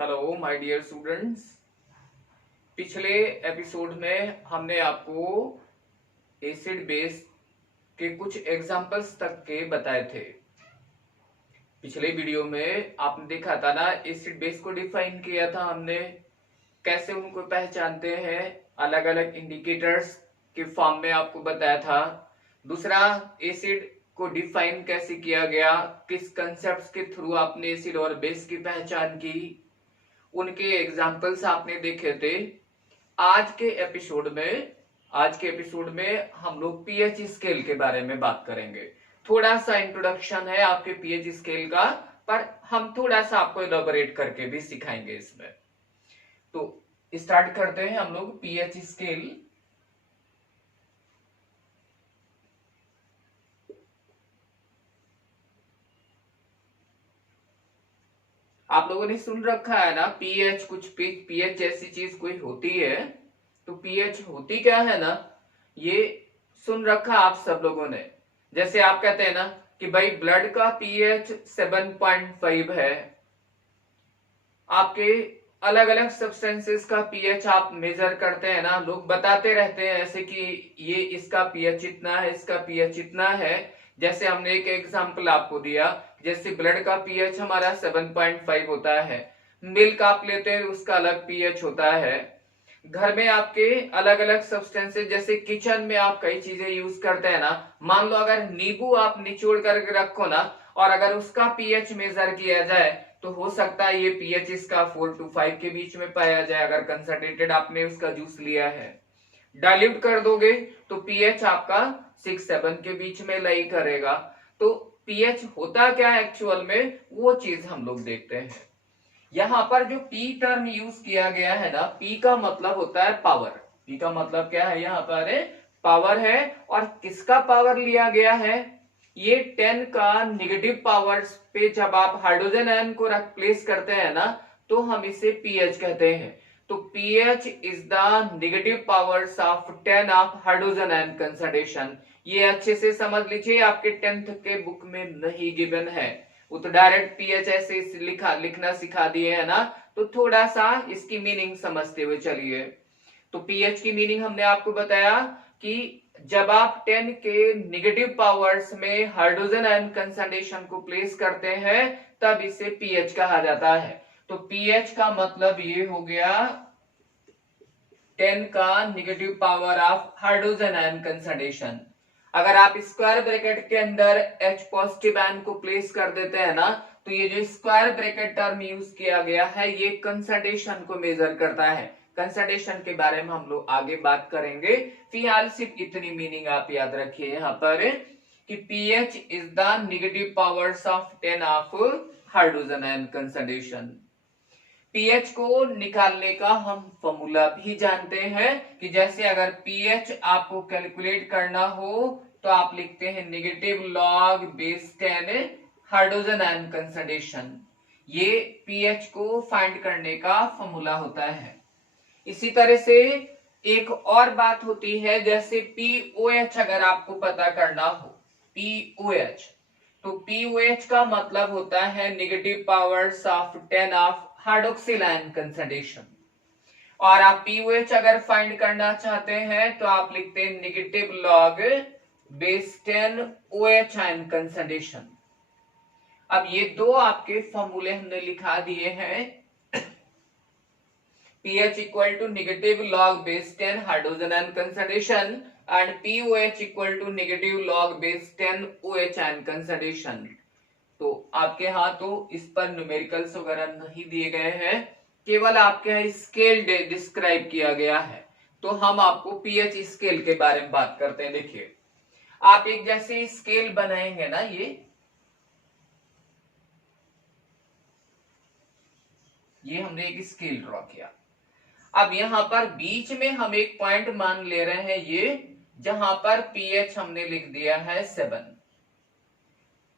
Hello my dear students. पिछले episode में हमने आपको एसिड बेस के कुछ एग्जांपल्स तक के बताए थे। पिछले वीडियो में आपने देखा था ना, एसिड बेस को डिफाइन किया था हमने, कैसे उनको पहचानते हैं, अलग अलग इंडिकेटर्स के फॉर्म में आपको बताया था। दूसरा, एसिड को डिफाइन कैसे किया गया, किस कंसेप्ट्स के थ्रू आपने एसिड और बेस की पहचान की, उनके एग्जाम्पल्स आपने देखे थे। आज के एपिसोड में हम लोग पीएच स्केल के बारे में बात करेंगे। थोड़ा सा इंट्रोडक्शन है आपके पीएच स्केल का, पर हम थोड़ा सा आपको इलैबोरेट करके भी सिखाएंगे इसमें। तो स्टार्ट करते हैं हम लोग पीएच स्केल। आप लोगों ने सुन रखा है ना, पीएच कुछ पीएच जैसी चीज कोई होती है। तो पीएच होती क्या है ना, ये सुन रखा आप सब लोगों ने। जैसे आप कहते हैं ना कि भाई ब्लड का पीएच 7.5 है। आपके अलग अलग सब्सटेंसेस का पीएच आप मेजर करते हैं ना, लोग बताते रहते हैं ऐसे कि ये इसका पीएच इतना है, इसका पीएच इतना है। जैसे हमने एक एग्जांपल आपको दिया, जैसे ब्लड का पीएच हमारा 7.5 होता है, मिल्क आप लेते हैं उसका अलग पीएच होता है। घर में आपके अलग अलग सब्सटेंसेस, जैसे किचन में आप कई चीजें यूज करते हैं ना, मान लो अगर नींबू आप निचोड़ करके रखो ना, और अगर उसका पीएच मेजर किया जाए तो हो सकता है ये पीएच इसका 4 to 5 के बीच में पाया जाए, अगर कंसंट्रेटेड आपने उसका जूस लिया है। डाइल्यूट कर दोगे तो पीएच आपका 6-7 के बीच में लाई करेगा। तो पीएच होता क्या एक्चुअल में, वो चीज हम लोग देखते हैं। यहां पर जो पी टर्म यूज किया गया है ना, पी का मतलब होता है पावर। पी का मतलब क्या है, यहाँ पर पावर है। और किसका पावर लिया गया है, ये 10 का निगेटिव पावर्स पे जब आप हाइड्रोजन आयन को रिप्लेस करते हैं ना, तो हम इसे पीएच कहते हैं। तो pH is the negative powers of 10 of hydrogen ion concentration. ये अच्छे से समझ लीजिए, आपके 10th के बुक में नहीं गिवन है। वो तो डायरेक्ट पीएच ऐसे लिखना सिखा दिए है ना, तो थोड़ा सा इसकी मीनिंग समझते हुए चलिए। तो पीएच की मीनिंग हमने आपको बताया कि जब आप 10 के नेगेटिव पावर्स में हाइड्रोजन आयन कंसंट्रेशन को प्लेस करते हैं, तब इसे पीएच कहा जाता है। तो पीएच का मतलब ये हो गया 10 का negative power of hydrogen ion concentration. अगर आप स्क्वायर ब्रैकेट के अंदर H पॉजिटिव आयन को प्लेस कर देते हैं ना, तो ये जो स्क्वायर ब्रैकेट टर्म यूज किया गया है, ये कंसंट्रेशन को मेजर करता है। कंसंट्रेशन के बारे में हम लोग आगे बात करेंगे। फिलहाल सिर्फ इतनी मीनिंग आप याद रखिए यहाँ पर कि pH is the negative powers of 10 of hydrogen ion concentration. PH को निकालने का हम फॉर्मूला भी जानते हैं कि जैसे अगर पीएच आपको कैलकुलेट करना हो तो आप लिखते हैं negative log base 10 hydrogen ion concentration. ये पीएच को फाइंड करने का फॉर्मूला होता है। इसी तरह से एक और बात होती है, जैसे पीओएच अगर आपको पता करना हो, पीओएच, तो पीओएच का मतलब होता है negative powers of 10 of hydroxyl ion concentration. और आप पीओएच अगर फाइंड करना चाहते हैं तो आप लिखते हैं negative log base 10 OH ion concentration. अब ये दो आपके फॉर्मूले हमने लिखा दिए हैं। pH equal to negative log base 10 hydrogen ion concentration and POH equal to negative log base 10 OH ion concentration। तो आपके यहाँ तो इस पर न्यूमेरिकल्स वगैरह नहीं दिए गए हैं, केवल आपके यहाँ स्केल डिस्क्राइब किया गया है। तो हम आपको पीएच स्केल के बारे में बात करते हैं। देखिए, आप एक जैसे स्केल बनाएंगे ना, ये हमने एक स्केल ड्रॉ किया। अब यहां पर बीच में हम एक पॉइंट मान ले रहे हैं, ये जहां पर पीएच हमने लिख दिया है 7।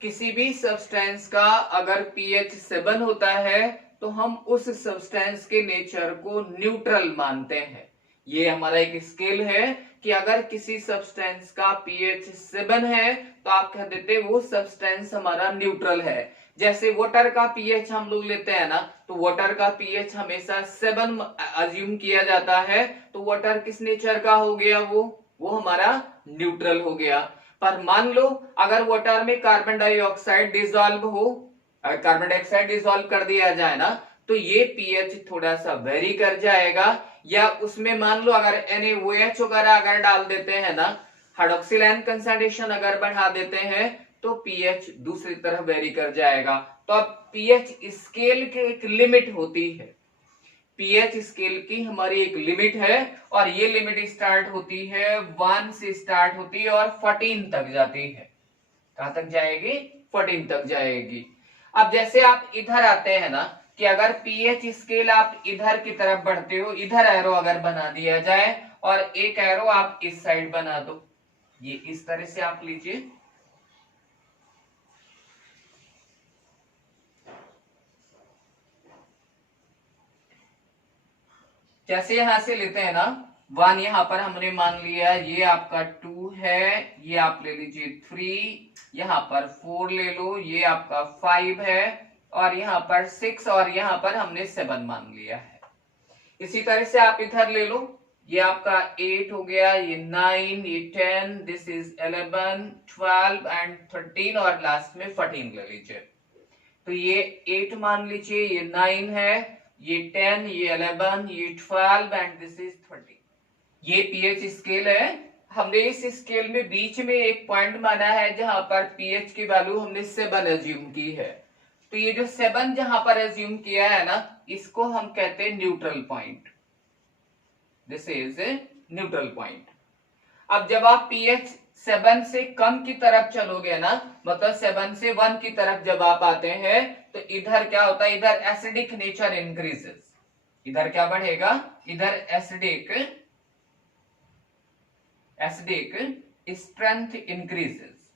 किसी भी सब्सटेंस का अगर पीएच 7 होता है तो हम उस सब्सटेंस के नेचर को न्यूट्रल मानते हैं। ये हमारा एक स्केल है कि अगर किसी सब्सटेंस का पीएच 7 है तो आप कह देते वो सब्सटेंस हमारा न्यूट्रल है। जैसे वाटर का पीएच हम लोग लेते हैं ना, तो वाटर का पीएच हमेशा 7 अज्यूम किया जाता है, तो वाटर किस नेचर का हो गया, वो हमारा न्यूट्रल हो गया। पर मान लो अगर वाटर में कार्बन डाइऑक्साइड डिसॉल्व हो, अगर कार्बन डाइऑक्साइड डिसॉल्व कर दिया जाए ना, तो ये पीएच थोड़ा सा वेरी कर जाएगा, या उसमें मान लो अगर NaOH वगैरह अगर डाल देते हैं ना, हाइड्रोक्सिल आयन कंसंट्रेशन अगर बढ़ा देते हैं, तो पीएच दूसरी तरफ वेरी कर जाएगा। तो अब पीएच स्केल की एक लिमिट होती है, पीएच स्केल की हमारी एक लिमिट है, और ये लिमिट स्टार्ट होती है 1 से स्टार्ट होती है और 14 तक जाती है। कहां तक जाएगी? 14 तक जाएगी। अब जैसे आप इधर आते हैं ना, कि अगर पीएच स्केल आप इधर की तरफ बढ़ते हो, इधर एरो अगर बना दिया जाए और एक एरो आप इस साइड बना दो, ये इस तरह से आप लीजिए, जैसे यहां से लेते हैं ना 1, यहां पर हमने मान लिया ये आपका 2 है, ये आप ले लीजिए 3, यहां पर 4 ले लो, ये आपका 5 है, और यहां पर 6, और यहां पर हमने 7 मान लिया है। इसी तरह से आप इधर ले लो, ये आपका 8 हो गया, ये 9, ये 10, दिस इज 11, 12 एंड 13, और लास्ट में 14 ले लीजिए। तो ये 8 मान लीजिए, ये 9 है, ये 10, ये 11, ये 12 एंड दिस इज 13। ये पीएच स्केल है। हमने इस स्केल में बीच में एक पॉइंट माना है जहां पर पीएच की वैल्यू हमने 7 एज्यूम की है। तो ये जो 7 जहां पर एज्यूम किया है ना, इसको हम कहते हैं neutral point. This is a neutral point. अब जब आप पीएच 7 से कम की तरफ चलोगे ना, मतलब 7 से 1 की तरफ जब आप आते हैं, तो इधर क्या होता है, इधर एसिडिक नेचर इंक्रीजेस। इधर क्या बढ़ेगा, इधर एसिडिक स्ट्रेंथ इंक्रीजेस।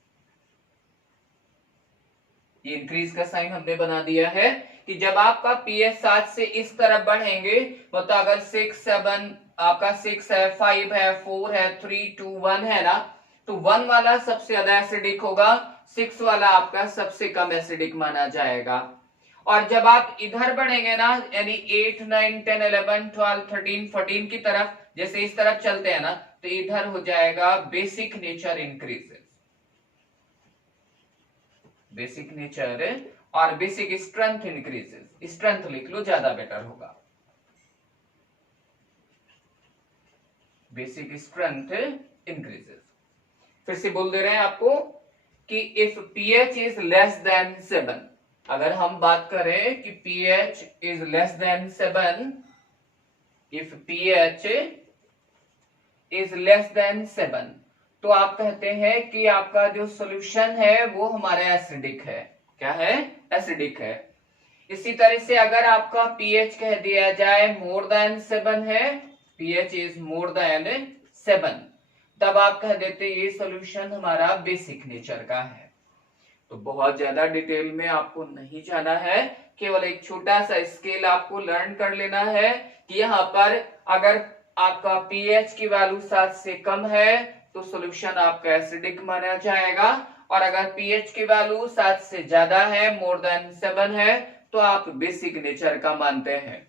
ये इंक्रीज का साइन हमने बना दिया है कि जब आपका पीएच 7 से इस तरफ बढ़ेंगे, मतलब अगर 6, 7 आपका 6 है, 5 है, 4 है, 3, 2, 1 है ना, तो 1 वाला सबसे ज्यादा एसिडिक होगा, 6 वाला आपका सबसे कम एसिडिक माना जाएगा। और जब आप इधर बढ़ेंगे ना, यानी 8, 9, 10, 11, 12, 13, 14 की तरफ, जैसे इस तरफ चलते हैं ना, तो इधर हो जाएगा basic nature increases. Basic nature और बेसिक स्ट्रेंथ इंक्रीजेस। स्ट्रेंथ लिख लो, ज्यादा बेटर होगा। Basic strength increases. फिर से बोल दे रहे हैं आपको कि if pH is less than 7, अगर हम बात करें कि pH is less than 7, if pH is less than 7, तो आप कहते हैं कि आपका जो सॉल्यूशन है वो हमारा एसिडिक है। क्या है? एसिडिक है। इसी तरह से अगर आपका pH कह दिया जाए मोर देन 7 है, pH इज मोर देन 7, तब आप कह देते ये सॉल्यूशन हमारा बेसिक नेचर का है। तो बहुत ज्यादा डिटेल में आपको नहीं जाना है, केवल एक छोटा सा स्केल आपको लर्न कर लेना है कि यहाँ पर अगर आपका pH की वैल्यू 7 से कम है तो सॉल्यूशन आपका एसिडिक माना जाएगा, और अगर pH की वैल्यू 7 से ज्यादा है, मोर देन 7 है, तो आप बेसिक नेचर का मानते हैं।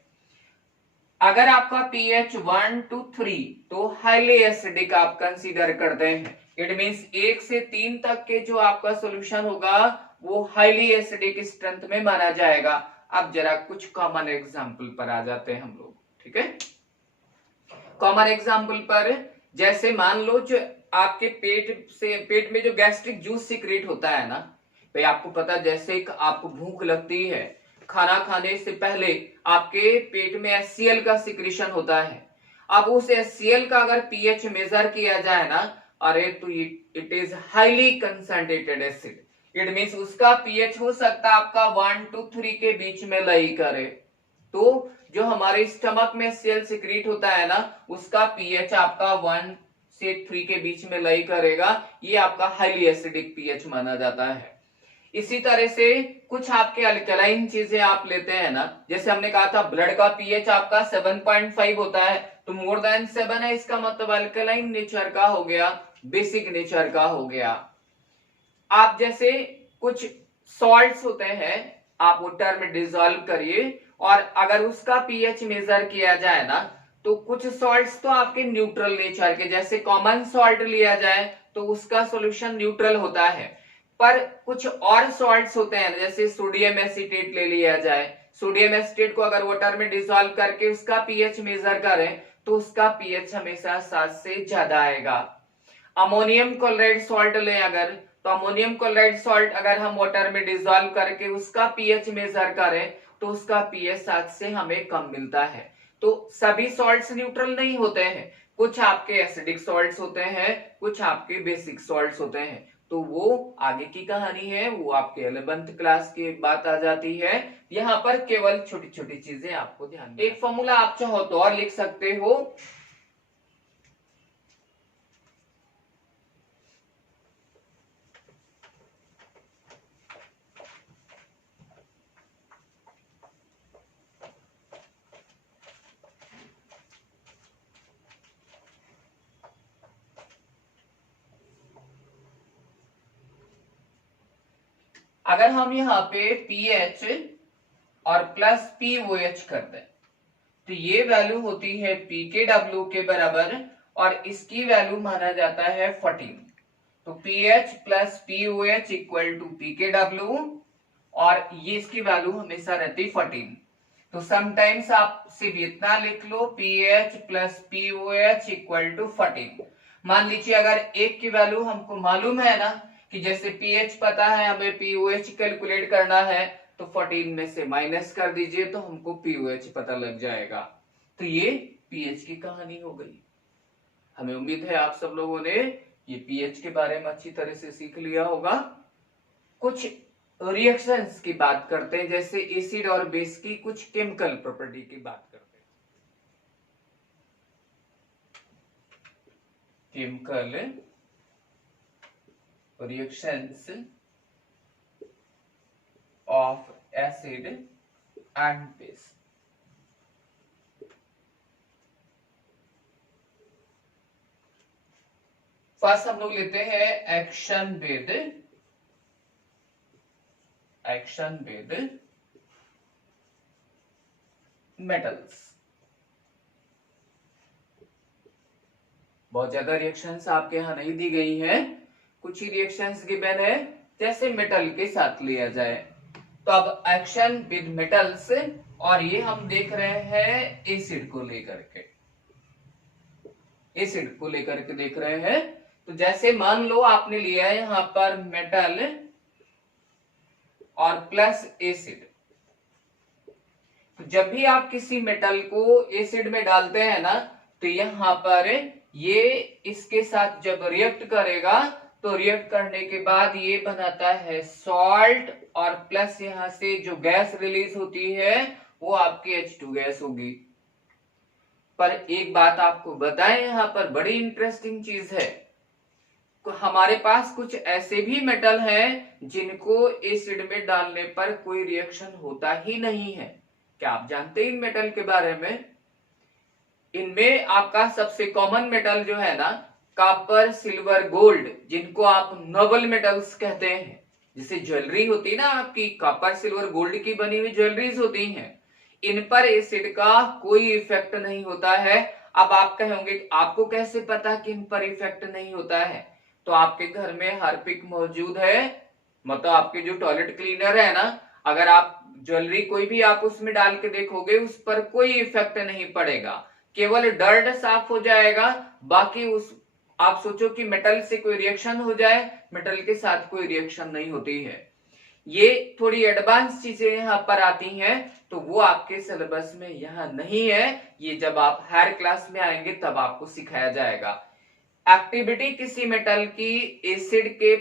अगर आपका pH 1 to 3 तो हाईली एसिडिक आप कंसीडर करते हैं। इट मींस 1 से 3 तक के जो आपका सॉल्यूशन होगा वो हाईली एसिडिक स्ट्रेंथ में माना जाएगा। अब जरा कुछ कॉमन एग्जांपल पर आ जाते हैं हम लोग, ठीक है। कॉमन एग्जांपल पर जैसे मान लो जो आपके पेट में जो गैस्ट्रिक जूस सीक्रेट होता है ना, भाई आपको पता जैसे आपको भूख लगती है, खाना खाने से पहले आपके पेट में HCl का सिक्रेशन होता है। अब उस HCl का अगर pH मेजर किया जाए ना, अरे तो it is highly concentrated acid. It means उसका pH हो सकता है आपका 1 to 3 के बीच में लाई करे। तो जो हमारे स्टमक में HCl सिक्रेट होता है ना, उसका pH आपका 1 से 3 के बीच में लाई करेगा। ये आपका हाईली एसिडिक pH माना जाता है। इसी तरह से कुछ आपके अल्कलाइन चीजें आप लेते हैं ना, जैसे हमने कहा था ब्लड का pH आपका 7.5 होता है, तो मोर देन 7 है, इसका मतलब अल्कलाइन नेचर का हो गया, बेसिक नेचर का हो गया। आप जैसे कुछ सॉल्ट्स होते हैं आप वाटर में डिसॉल्व करिए, और अगर उसका पीएच मेजर किया जाए ना, तो कुछ सॉल्ट्स तो आपके न्यूट्रल नेचर के, जैसे कॉमन सॉल्ट लिया जाए तो उसका सॉल्यूशन न्यूट्रल होता है। पर कुछ और सॉल्ट्स होते हैं, जैसे सोडियम एसिटेट ले लिया जाए, सोडियम एसिटेट को अगर वाटर में डिसॉल्व करके उसका पीएच मेजर करें तो उसका पीएच हमेशा 7 से ज्यादा आएगा। अमोनियम क्लोराइड सॉल्ट लें अगर, तो अमोनियम क्लोराइड सॉल्ट अगर हम वाटर में डिसॉल्व करके उसका पीएच मेजर करें तो उसका पीएच 7 से हमें कम मिलता है। तो सभी सॉल्ट्स न्यूट्रल नहीं होते हैं, कुछ आपके एसिडिक सॉल्ट्स होते हैं, कुछ आपके बेसिक सॉल्ट्स होते हैं। तो वो आगे की कहानी है, वो आपके 11th क्लास की बात आ जाती है। यहाँ पर केवल छोटी छोटी चीजें आपको ध्यान में, एक फॉर्मूला आप चाहो तो और लिख सकते हो। अगर हम यहाँ पे pH और प्लस POH कर दें तो ये वैल्यू होती है pKw के बराबर, और इसकी वैल्यू माना जाता है 14। तो pH plus POH equal to pKw, और ये इसकी वैल्यू हमेशा रहती 14। तो समटाइम्स आप सिर्फ इतना लिख लो, pH plus POH equal to 14। मान लीजिए अगर एक की वैल्यू हमको मालूम है ना, कि जैसे pH पता है, हमें POH कैलकुलेट करना है, तो 14 में से माइनस कर दीजिए तो हमको POH पता लग जाएगा। तो ये pH की कहानी हो गई। हमें उम्मीद है आप सब लोगों ने ये pH के बारे में अच्छी तरह से सीख लिया होगा। कुछ रिएक्शंस की बात करते हैं, जैसे एसिड और बेस की कुछ केमिकल प्रॉपर्टी की बात करते हैं। Chemical reactions of acid and base। First हम लोग लेते हैं एक्शन विद मेटल्स। बहुत ज्यादा रिएक्शंस आपके यहां नहीं दी गई हैं, कुछ ही रिएक्शंस गिवन है, जैसे मेटल के साथ लिया जाए। तो अब एक्शन विद मेटल्स, और ये हम देख रहे हैं एसिड को लेकर के, एसिड को लेकर के देख रहे हैं। तो जैसे मान लो आपने लिया है यहां पर मेटल और प्लस एसिड, तो जब भी आप किसी मेटल को एसिड में डालते हैं ना, तो यहां पर ये इसके साथ जब रिएक्ट करेगा तो रिएक्ट करने के बाद ये बनाता है सॉल्ट, और प्लस यहां से जो गैस रिलीज होती है वो आपकी H2 गैस होगी। पर एक बात आपको बताएं, यहां पर बड़ी इंटरेस्टिंग चीज है, हमारे पास कुछ ऐसे भी मेटल हैं जिनको एसिड में डालने पर कोई रिएक्शन होता ही नहीं है। क्या आप जानते हैं इन मेटल के बारे में? इनमें आपका सबसे कॉमन मेटल जो है ना, कॉपर सिल्वर गोल्ड, जिनको आप नोबल मेटल्स कहते हैं। जैसे ज्वेलरी होती है ना आपकी, कॉपर सिल्वर गोल्ड की बनी हुई ज्वेलरीज होती हैं, इन पर एसिड का कोई इफेक्ट नहीं होता है। अब आप कहोगे आपको कैसे पता कि इन पर इफेक्ट नहीं होता है? तो आपके घर में हार्पिक मौजूद है, मतलब आपके जो टॉयलेट क्लीनर है ना, अगर आप ज्वेलरी कोई भी आप उसमें डाल के देखोगे उस पर कोई इफेक्ट नहीं पड़ेगा, केवल डर्ट साफ हो जाएगा। बाकी उस आप सोचो कि मेटल से कोई रिएक्शन हो जाए, मेटल के साथ कोई रिएक्शन नहीं होती है। ये थोड़ी एडवांस चीजें यहाँ पर आती हैं, तो वो आपके सिलेबस में यहाँ नहीं है, ये जब आप हायर क्लास में आएंगे तब आपको सिखाया जाएगा। एक्टिविटी किसी मेटल की एसिड के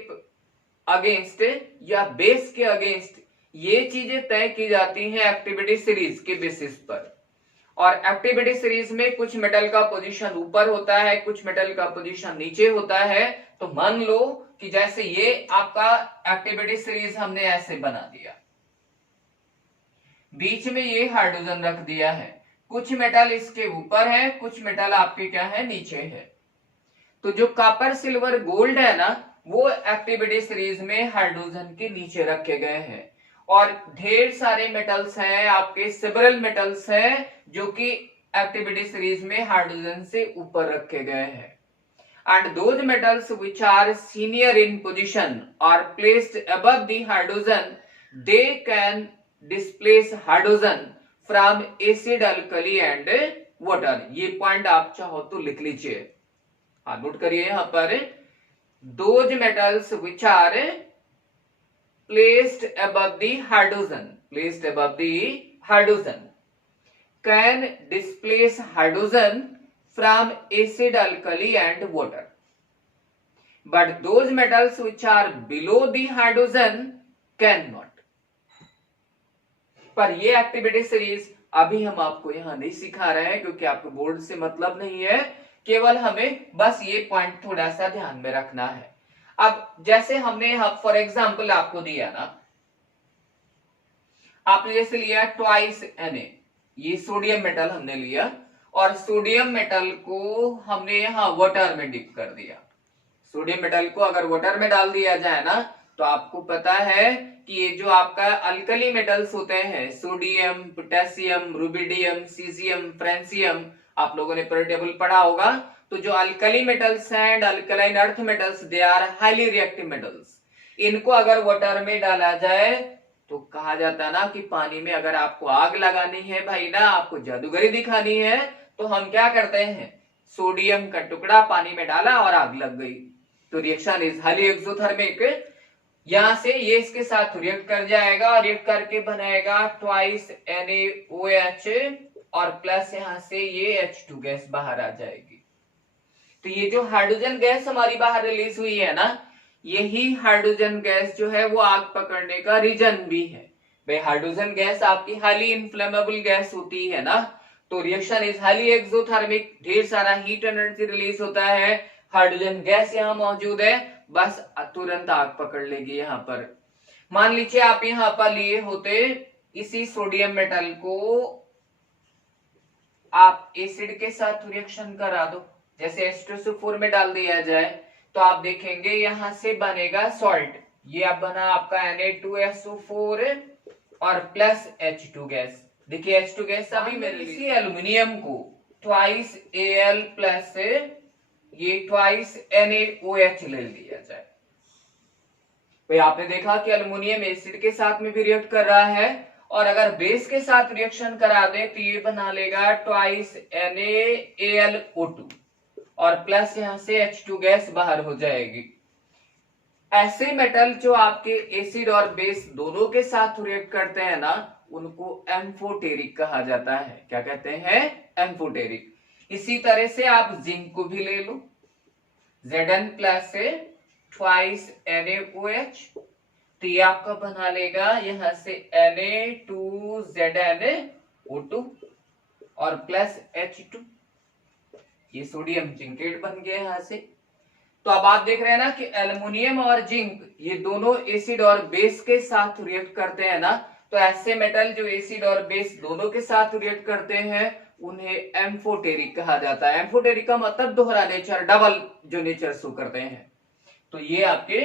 अगेंस्ट या बेस के अगेंस्ट, ये चीजें तय की जाती हैं एक्टिविटी सीरीज के बेसिस पर। और एक्टिविटी सीरीज में कुछ मेटल का पोजीशन ऊपर होता है, कुछ मेटल का पोजीशन नीचे होता है। तो मान लो कि जैसे ये आपका एक्टिविटी सीरीज हमने ऐसे बना दिया, बीच में ये हाइड्रोजन रख दिया है, कुछ मेटल इसके ऊपर है, कुछ मेटल आपके क्या है नीचे है। तो जो कॉपर सिल्वर गोल्ड है ना, वो एक्टिविटी सीरीज में हाइड्रोजन के नीचे रखे गए हैं। और ढेर सारे मेटल्स हैं, आपके सेवरल मेटल्स हैं जो कि एक्टिविटी सीरीज में हाइड्रोजन से ऊपर रखे गए हैं। And those metals which are senior in position are placed above the hydrogen, they can displace hydrogen from acid, alkali and water। ये पॉइंट आप चाहो तो लिख लीजिए, हाँ नोट करिए यहाँ पर। those metals which are placed above the hydrogen can displace hydrogen from acid, alkali and water, but those metals which are below the hydrogen cannot। पर ये एक्टिविटी सीरीज अभी हम आपको यहां नहीं सिखा रहे हैं क्योंकि आपको बोर्ड से मतलब नहीं है, केवल हमें बस ये पॉइंट थोड़ा सा ध्यान में रखना है। अब जैसे हमने फॉर एग्जांपल आपको दिया ना, आपने जैसे लिया ट्वाइस Na, ये सोडियम मेटल हमने लिया और सोडियम मेटल को हमने यहाँ वाटर में डिप कर दिया। सोडियम मेटल को अगर वाटर में डाल दिया जाए ना, तो आपको पता है कि ये जो आपका अल्कली मेटल्स होते हैं, sodium, potassium, rubidium, caesium, francium, आप लोगों ने पर टेबल पढ़ा होगा। तो जो अल्कली मेटल्स हैं and alkaline earth metals, they are highly reactive metals. इनको अगर वाटर में डाला जाए तो कहा जाता है ना कि पानी में अगर आपको आग लगानी है भाई ना, आपको जादूगरी दिखानी है, तो हम क्या करते हैं, सोडियम का टुकड़ा पानी में डाला और आग लग गई। तो रिएक्शन इज हाईली एक्सोथर्मिक। यहां से ये इसके साथ रिएक्ट कर जाएगा और रिएक्ट करके बनाएगा ट्वाइस NaOH और प्लस यहां से ये H2 गैस बाहर आ जाएगी। तो ये जो हाइड्रोजन गैस हमारी बाहर रिलीज हुई है ना, यही हाइड्रोजन गैस जो है वो आग पकड़ने का रीजन भी है। भाई हाइड्रोजन गैस आपकी हाईली इन्फ्लेमेबल गैस होती है ना, तो रिएक्शन इज हाईली एक्सोथर्मिक, ढेर सारा हीट एनर्जी रिलीज होता है, हाइड्रोजन गैस यहाँ मौजूद है, बस तुरंत आग पकड़ लेगी। यहाँ पर मान लीजिए आप यहाँ पर लिए होते इसी सोडियम मेटल को आप एसिड के साथ रिएक्शन करा दो, जैसे H2SO4 में डाल दिया जाए, तो आप देखेंगे यहां से बनेगा सॉल्ट। ये अब बना आपका Na2SO4 और प्लस H2 गैस। देखिए H2 गैस अभी मेरे इसी एल्यूमिनियम को ट्वाइस Al प्लस ये ट्वाइस NaOH ले लिया जाए। भाई आपने देखा कि एल्यूमिनियम एसिड के साथ में भी रिएक्ट कर रहा है, और अगर बेस के साथ रिएक्शन करा दे तो ये बना लेगा ट्वाइस NaAlO2 और प्लस यहां से H2 गैस बाहर हो जाएगी। ऐसे मेटल जो आपके एसिड और बेस दोनों के साथ रिएक्ट करते हैं ना, उनको एम्फोटेरिक कहा जाता है। क्या कहते हैं, एम्फोटेरिक। इसी तरह से आप जिंक को भी ले लो, Zn प्लस से ट्वाइस NaOH, तो ये आपका बना लेगा यहां से Na2ZnO2 और प्लस H2, ये सोडियम जिंकेट बन गया यहां से। तो अब आप देख रहे हैं ना कि एल्युमिनियम और जिंक ये दोनों एसिड और बेस के साथ रिएक्ट करते हैं ना, तो ऐसे मेटल जो एसिड और बेस दोनों के साथ रिएक्ट करते हैं उन्हें एम्फोटेरिक कहा जाता है। एम्फोटेरिक का मतलब दोहरा नेचर, डबल जो नेचर शो करते हैं। तो ये आपके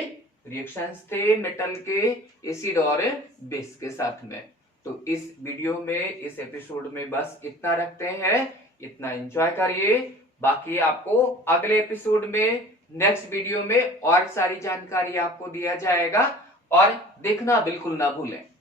रिएक्शंस थे मेटल के एसिड और बेस के साथ में। तो इस वीडियो में, इस एपिसोड में बस इतना रखते हैं, इतना एंजॉय करिए। बाकी आपको अगले एपिसोड में, नेक्स्ट वीडियो में और सारी जानकारी आपको दिया जाएगा, और देखना बिल्कुल ना भूलें।